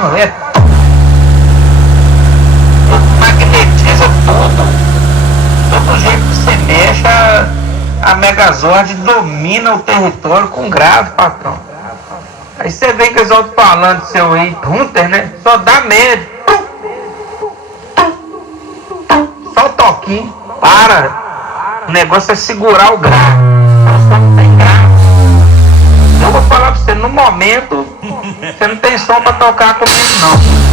carro, magnetiza tudo. Todo jeito que você mexe, a Megazord domina o território com grave, patrão. Aí você vê que eles outros falando seu aí, Hunter, né? Só dá medo. Só o toquinho, para. O negócio é segurar o grave. Só não tem grave. Eu vou falar pra você, no momento, você não tem som pra tocar comigo, não.